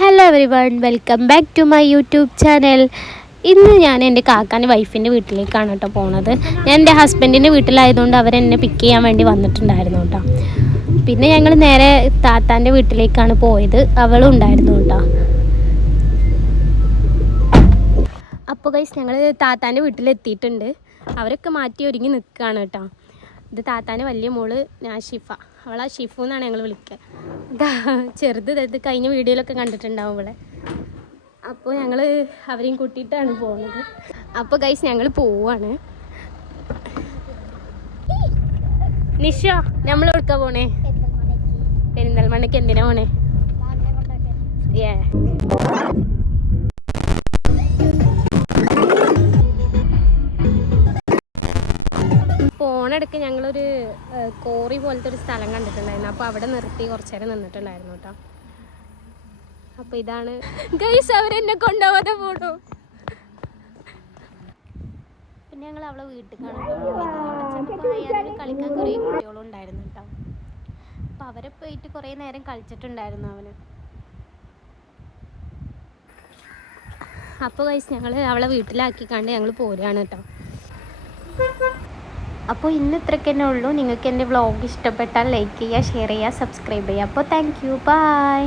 Hello everyone, welcome back to my YouTube channel. ഇന്ന് ഞാൻ എൻ്റെ കാക്കാൻ്റെ വൈഫിൻ്റെ വീട്ടിലേക്കാണ് കേട്ടോ പോണത്. ഞാൻ എൻ്റെ ഹസ്ബൻഡിൻ്റെ വീട്ടിലായതുകൊണ്ട് അവരെന്നെ പിക്ക് ചെയ്യാൻ വേണ്ടി വന്നിട്ടുണ്ടായിരുന്നു കേട്ടോ. പിന്നെ ഞങ്ങൾ നേരെ താത്താൻ്റെ വീട്ടിലേക്കാണ് പോയത്. അവളും ഉണ്ടായിരുന്നു കേട്ടോ. അപ്പോൾ ഗൈസ്, ഞങ്ങൾ താത്താൻ്റെ വീട്ടിലെത്തിയിട്ടുണ്ട്. അവരൊക്കെ മാറ്റി ഒരുങ്ങി നിൽക്കുകയാണ് കേട്ടോ. ഇത് താത്താൻ്റെ വലിയ മോള് നാഷിഫ, അവളാ ഷിഫു എന്നാണ് ഞങ്ങൾ വിളിക്കുക. ചെറുത് ഇത് കഴിഞ്ഞ വീഡിയോയിലൊക്കെ കണ്ടിട്ടുണ്ടാവും അവളെ. അപ്പോൾ ഞങ്ങൾ അവരെയും കൂട്ടിയിട്ടാണ് പോകുന്നത്. അപ്പോൾ ഗൈസ്, ഞങ്ങൾ പോവാണ്. നിഷ, നമ്മൾ എവിടുക്കാ പോണേ? പെരിന്തൽമണ്ണയ്ക്ക്. എന്തിനാ പോണേ? പോണിടയ്ക്ക് ഞങ്ങളൊരു കോറി പോലത്തെ ഒരു സ്ഥലം കണ്ടിട്ടുണ്ടായിരുന്നു. അപ്പോൾ അവിടെ നിർത്തി കുറച്ച് നേരം നിന്നിട്ടുണ്ടായിരുന്നു കേട്ടോ. അപ്പോൾ ഇതാണ് ഗൈസ്, അവരെന്നെ കൊണ്ടുപോകാതെ പോണു. പിന്നെ ഞങ്ങൾ അവളെ വീട്ടിൽ കാണാൻ കളിക്കാൻ കുറേ കുട്ടികളും ഉണ്ടായിരുന്നു കേട്ടോ. അപ്പോൾ അവരെ പോയിട്ട് കുറേ നേരം കളിച്ചിട്ടുണ്ടായിരുന്നു അവന്. അപ്പോൾ ഗൈസ്, ഞങ്ങൾ അവളെ വീട്ടിലാക്കിക്കാണ്ട് ഞങ്ങൾ പോരുകയാണ് കേട്ടോ. അപ്പോൾ ഇന്ന് ഇത്രയ്ക്ക് തന്നെ ഉള്ളൂ. നിങ്ങൾക്ക് എൻ്റെ വ്ളോഗ് ഇഷ്ടപ്പെട്ടാൽ ലൈക്ക് ചെയ്യുക, ഷെയർ ചെയ്യുക, സബ്സ്ക്രൈബ് ചെയ്യുക. അപ്പോൾ താങ്ക് യു, ബൈ.